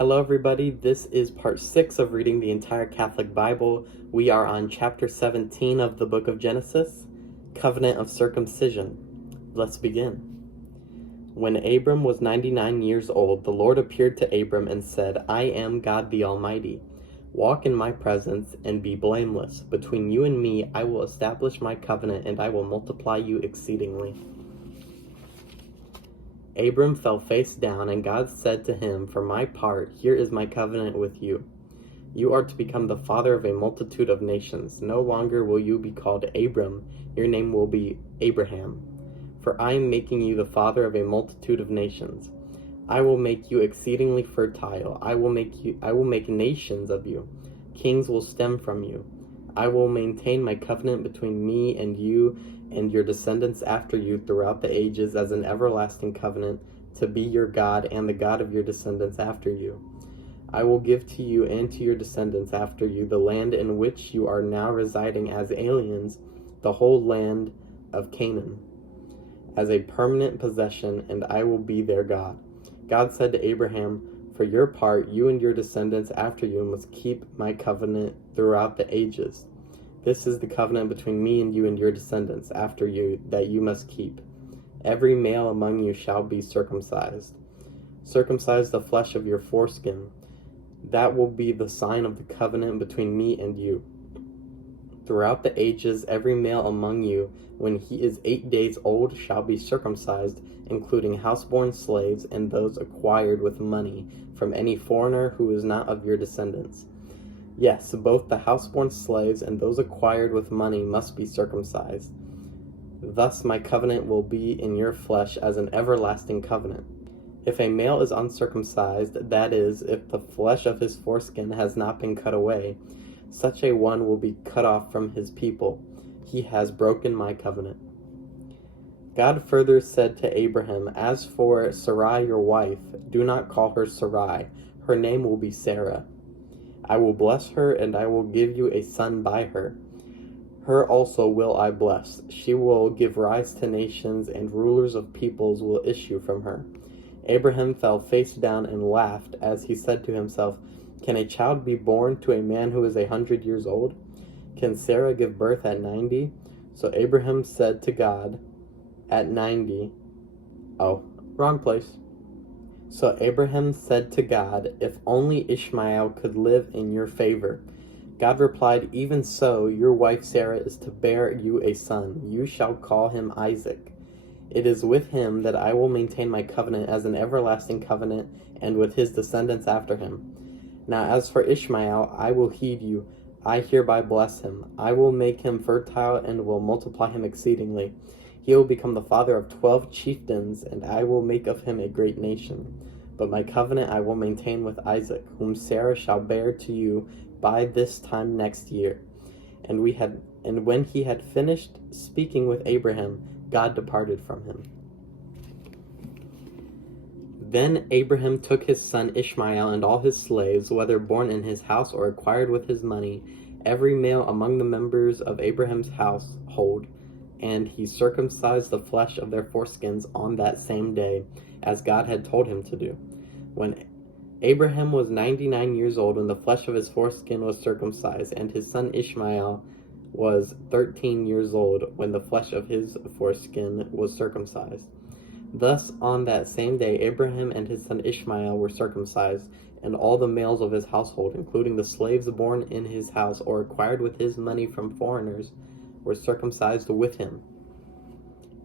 Hello, everybody. This is part 6 of reading the entire Catholic Bible. We are on chapter 17 of the book of Genesis, Covenant of Circumcision. Let's begin. When Abram was 99 years old, the Lord appeared to Abram and said, I am God the Almighty. Walk in my presence and be blameless. Between you and me, I will establish my covenant and I will multiply you exceedingly. Abram fell face down, and God said to him, For my part, here is my covenant with you. You are to become the father of a multitude of nations. No longer will you be called Abram, your name will be Abraham. For I am making you the father of a multitude of nations. I will make you exceedingly fertile. I will make nations of you. Kings will stem from you. I will maintain my covenant between me and you and your descendants after you throughout the ages as an everlasting covenant, to be your God and the God of your descendants after you. I will give to you and to your descendants after you the land in which you are now residing as aliens, the whole land of Canaan, as a permanent possession, and I will be their God. God said to Abraham, For your part, you and your descendants after you must keep my covenant throughout the ages. This is the covenant between me and you and your descendants after you that you must keep. Every male among you shall be circumcised. Circumcise the flesh of your foreskin. That will be the sign of the covenant between me and you. Throughout the ages, every male among you, when he is 8 days old, shall be circumcised, including houseborn slaves and those acquired with money from any foreigner who is not of your descendants. Yes, both the houseborn slaves and those acquired with money must be circumcised. Thus my covenant will be in your flesh as an everlasting covenant. If a male is uncircumcised, that is, if the flesh of his foreskin has not been cut away, such a one will be cut off from his people. He has broken my covenant. God further said to Abraham, As for Sarai your wife, do not call her Sarai. Her name will be Sarah. I will bless her, and I will give you a son by her. Her also will I bless. She will give rise to nations, and rulers of peoples will issue from her. Abraham fell face down and laughed, as he said to himself, Can a child be born to a man who is 100 years old? Can Sarah give birth at 90? So Abraham said to God, at 90, wrong place. So Abraham said to God, If only Ishmael could live in your favor. God replied, Even so, your wife Sarah is to bear you a son. You shall call him Isaac. It is with him that I will maintain my covenant as an everlasting covenant, and with his descendants after him. Now as for Ishmael, I will heed you. I hereby bless him. I will make him fertile and will multiply him exceedingly. He will become the father of 12 chieftains, and I will make of him a great nation. But my covenant I will maintain with Isaac, whom Sarah shall bear to you by this time next year. And when he had finished speaking with Abraham, God departed from him. Then Abraham took his son Ishmael and all his slaves, whether born in his house or acquired with his money, every male among the members of Abraham's household, and he circumcised the flesh of their foreskins on that same day, as God had told him to do. When Abraham was 99 years old, and the flesh of his foreskin was circumcised, and his son Ishmael was 13 years old, when the flesh of his foreskin was circumcised. Thus on that same day Abraham and his son Ishmael were circumcised, and all the males of his household, including the slaves born in his house or acquired with his money from foreigners, were circumcised with him.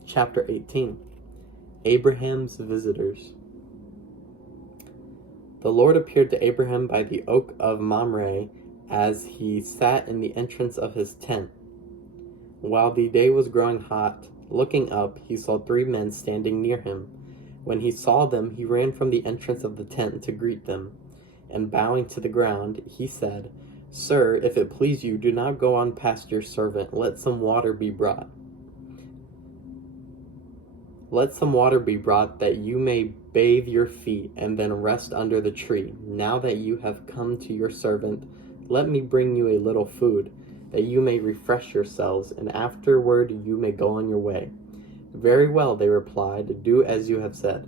Chapter 18. Abraham's visitors. The Lord appeared to Abraham by the oak of Mamre as he sat in the entrance of his tent. While the day was growing hot, looking up, he saw 3 men standing near him. When he saw them, he ran from the entrance of the tent to greet them, and bowing to the ground, he said, Sir, if it please you, do not go on past your servant. Let some water be brought. Let some water be brought that you may bathe your feet and then rest under the tree. Now that you have come to your servant, let me bring you a little food, that you may refresh yourselves, and afterward you may go on your way. Very well, they replied, do as you have said.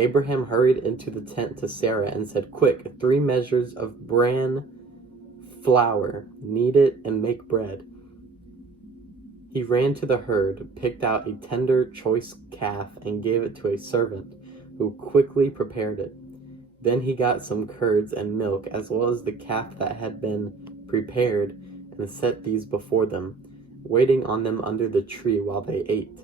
Abraham hurried into the tent to Sarah and said, "Quick, 3 measures of bran flour, knead it and make bread." He ran to the herd, picked out a tender, choice calf, and gave it to a servant, who quickly prepared it. Then he got some curds and milk, as well as the calf that had been prepared, and set these before them, waiting on them under the tree while they ate.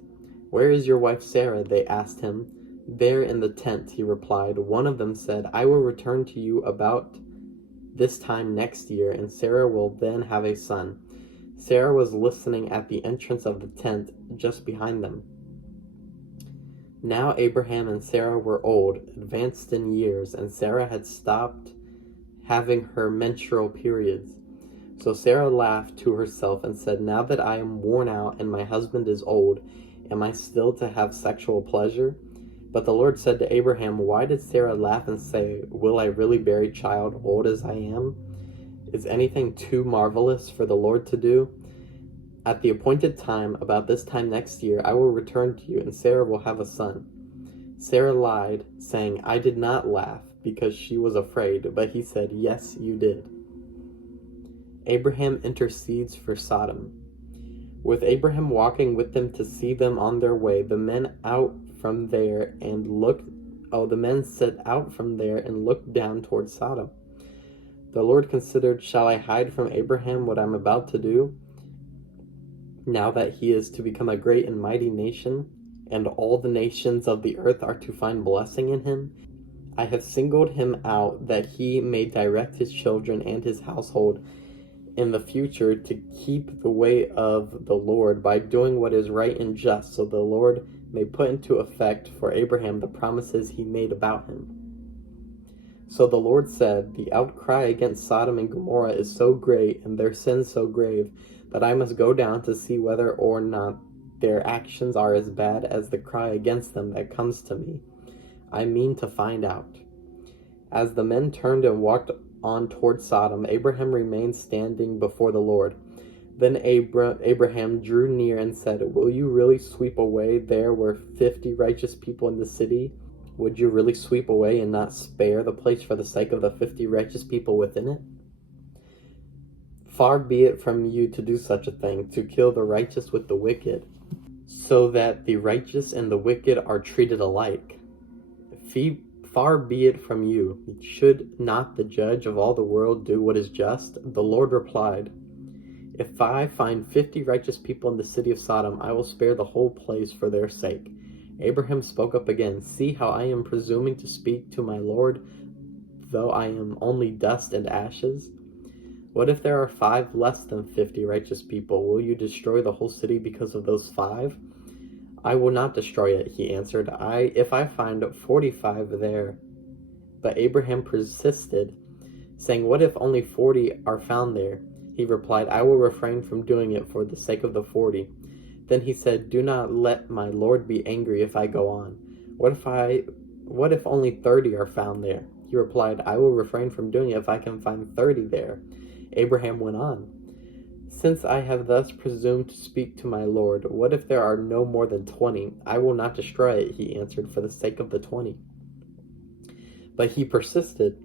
"Where is your wife Sarah?" they asked him. "There in the tent," he replied. One of them said, "I will return to you about this time next year, and Sarah will then have a son." Sarah was listening at the entrance of the tent, just behind them. Now Abraham and Sarah were old, advanced in years, and Sarah had stopped having her menstrual periods. So Sarah laughed to herself and said, "Now that I am worn out and my husband is old, am I still to have sexual pleasure?" But the Lord said to Abraham, "Why did Sarah laugh and say, 'Will I really bear a child, old as I am?' Is anything too marvelous for the Lord to do? At the appointed time, about this time next year, I will return to you, and Sarah will have a son." Sarah lied, saying, "I did not laugh," because she was afraid. But he said, "Yes, you did." Abraham intercedes for Sodom. With Abraham walking with them to see them on their way, the men set out from there and looked down toward Sodom. The Lord considered, "Shall I hide from Abraham what I am about to do, now that he is to become a great and mighty nation, and all the nations of the earth are to find blessing in him? I have singled him out that he may direct his children and his household in the future to keep the way of the Lord by doing what is right and just, so the Lord may put into effect for Abraham the promises he made about him." So the Lord said, "The outcry against Sodom and Gomorrah is so great, and their sins so grave, that I must go down to see whether or not their actions are as bad as the cry against them that comes to me. I mean to find out." As the men turned and walked on toward Sodom, Abraham remained standing before the Lord. Then Abraham drew near and said, "Will you really sweep away? There were 50 righteous people in the city. Would you really sweep away and not spare the place for the sake of the 50 righteous people within it? Far be it from you to do such a thing, to kill the righteous with the wicked, so that the righteous and the wicked are treated alike. Far be it from you. Should not the judge of all the world do what is just?" The Lord replied, "If I find 50 righteous people in the city of Sodom, I will spare the whole place for their sake." Abraham spoke up again, "See how I am presuming to speak to my Lord, though I am only dust and ashes? What if there are 5 less than 50 righteous people? Will you destroy the whole city because of those 5? "I will not destroy it," he answered, "if I find 45 there." But Abraham persisted, saying, "What if only 40 are found there?" He replied, "I will refrain from doing it for the sake of the 40. Then he said, "Do not let my Lord be angry if I go on. What if only 30 are found there?" He replied, "I will refrain from doing it if I can find 30 there." Abraham went on, "Since I have thus presumed to speak to my Lord, what if there are no more than 20? I will not destroy it," he answered, "for the sake of the 20. But he persisted,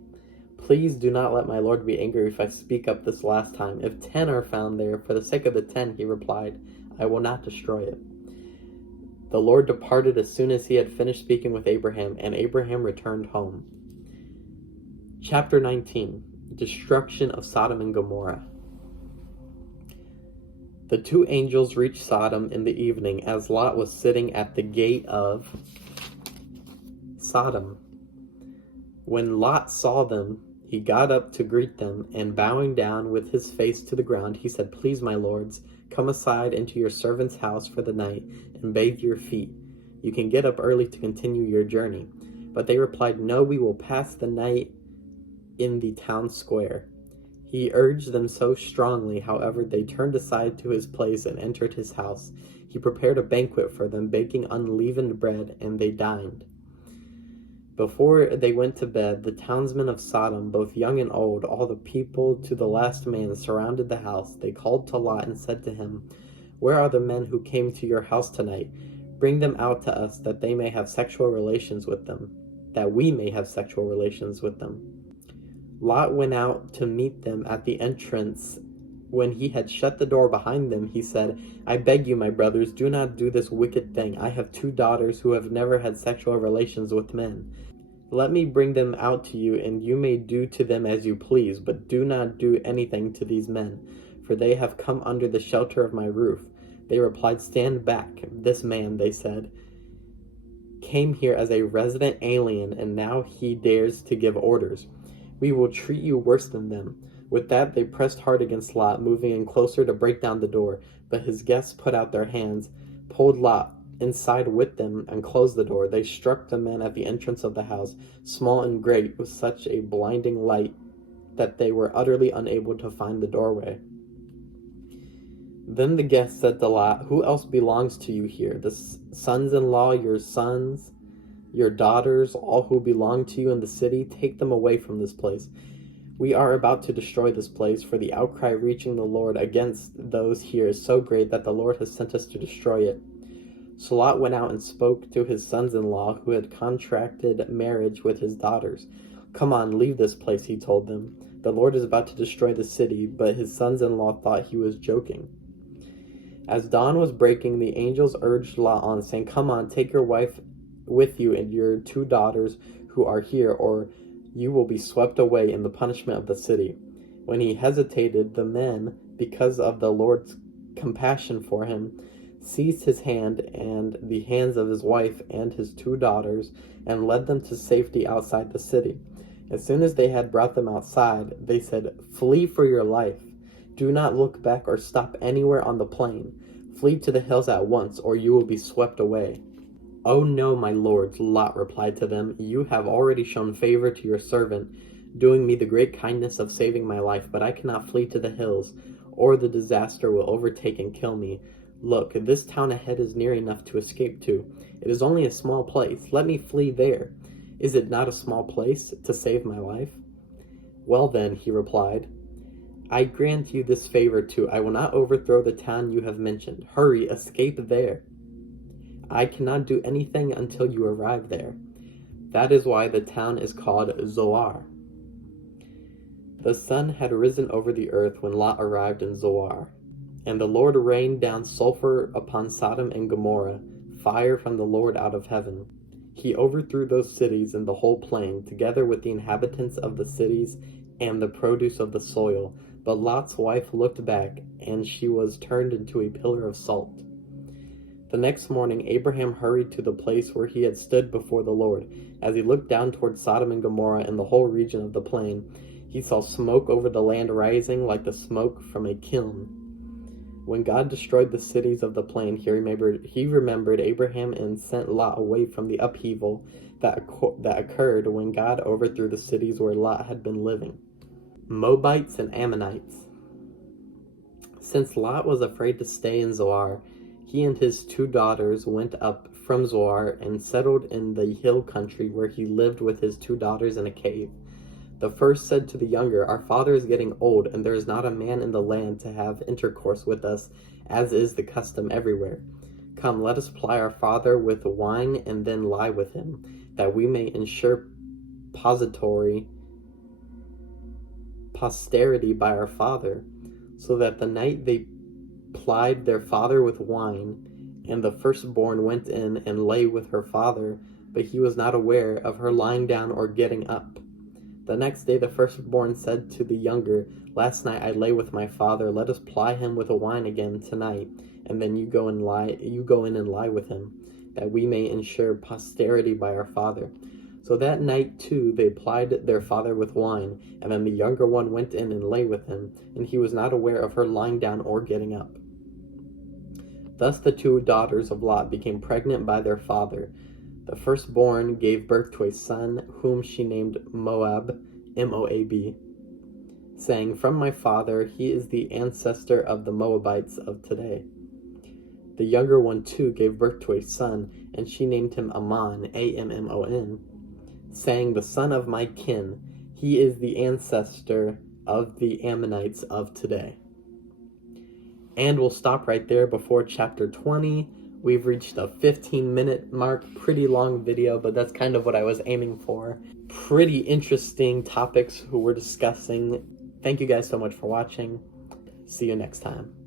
"Please do not let my Lord be angry if I speak up this last time. If 10 are found there, for the sake of the 10, he replied, "I will not destroy it." The Lord departed as soon as he had finished speaking with Abraham, and Abraham returned home. Chapter 19. Destruction of Sodom and Gomorrah. The 2 angels reached Sodom in the evening as Lot was sitting at the gate of Sodom. When Lot saw them, he got up to greet them, and bowing down with his face to the ground, he said, "Please, my lords, come aside into your servant's house for the night and bathe your feet. You can get up early to continue your journey." But they replied, "No, we will pass the night in the town square." He urged them so strongly, however, they turned aside to his place and entered his house. He prepared a banquet for them, baking unleavened bread, and they dined. Before they went to bed, the townsmen of Sodom, both young and old, all the people to the last man, surrounded the house. They called to Lot and said to him, "Where are the men who came to your house tonight? Bring them out to us, that they may have sexual relations with them." that we may have sexual relations with them. Lot went out to meet them at the entrance. When he had shut the door behind them, he said, I beg you, my brothers, do not do this wicked thing. I have 2 daughters who have never had sexual relations with men. Let me bring them out to you, and you may do to them as you please, but do not do anything to these men, for they have come under the shelter of my roof. They replied, Stand back. This man, they said, came here as a resident alien, and now he dares to give orders. We will treat you worse than them. With that, they pressed hard against Lot, moving in closer to break down the door. But his guests put out their hands, pulled Lot inside with them, and closed the door. They struck the men at the entrance of the house, small and great, with such a blinding light that they were utterly unable to find the doorway. Then the guests said to Lot, Who else belongs to you here? The sons-in-law, your sons, your daughters, all who belong to you in the city? Take them away from this place. We are about to destroy this place, for the outcry reaching the Lord against those here is so great that the Lord has sent us to destroy it. So Lot went out and spoke to his sons-in-law, who had contracted marriage with his daughters. Come on, leave this place, he told them. The Lord is about to destroy the city, but his sons-in-law thought he was joking. As dawn was breaking, the angels urged Lot on, saying, Come on, take your wife with you and your 2 daughters who are here, or you will be swept away in the punishment of the city. When he hesitated, the men, because of the Lord's compassion for him, seized his hand and the hands of his wife and his 2 daughters and led them to safety outside the city. As soon as they had brought them outside, they said, Flee for your life. Do not look back or stop anywhere on the plain. Flee to the hills at once, or you will be swept away. Oh no, my lords, Lot replied to them. You have already shown favor to your servant, doing me the great kindness of saving my life, but I cannot flee to the hills, or the disaster will overtake and kill me. Look, this town ahead is near enough to escape to. It is only a small place. Let me flee there. Is it not a small place to save my life? Well then, he replied, I grant you this favor too. I will not overthrow the town you have mentioned. Hurry, escape there. I cannot do anything until you arrive there. That is why the town is called Zoar. The sun had risen over the earth when Lot arrived in Zoar, and the Lord rained down sulfur upon Sodom and Gomorrah, fire from the Lord out of heaven. He overthrew those cities and the whole plain, together with the inhabitants of the cities and the produce of the soil. But Lot's wife looked back, and she was turned into a pillar of salt. The next morning, Abraham hurried to the place where he had stood before the Lord. As he looked down toward Sodom and Gomorrah and the whole region of the plain, he saw smoke over the land rising like the smoke from a kiln. When God destroyed the cities of the plain, he remembered Abraham and sent Lot away from the upheaval that occurred when God overthrew the cities where Lot had been living. Moabites and Ammonites. Since Lot was afraid to stay in Zoar, he and his 2 daughters went up from Zoar and settled in the hill country, where he lived with his 2 daughters in a cave. The first said to the younger, Our father is getting old, and there is not a man in the land to have intercourse with us, as is the custom everywhere. Come, let us ply our father with wine and then lie with him, that we may ensure posterity by our father. So that the night they plied their father with wine, and the firstborn went in and lay with her father, but he was not aware of her lying down or getting up. The next day the firstborn said to the younger, Last night I lay with my father. Let us ply him with wine again tonight, and then you go in and lie with him, that we may ensure posterity by our father. So that night too they plied their father with wine, and then the younger one went in and lay with him, and he was not aware of her lying down or getting up. Thus the 2 daughters of Lot became pregnant by their father. The firstborn gave birth to a son, whom she named Moab, Moab, saying, From my father, he is the ancestor of the Moabites of today. The younger one too gave birth to a son, and she named him Ammon, Ammon, saying, The son of my kin, he is the ancestor of the Ammonites of today. And we'll stop right there before chapter 20, We've reached the 15-minute mark. Pretty long video, but that's kind of what I was aiming for. Pretty interesting topics who we're discussing. Thank you guys so much for watching. See you next time.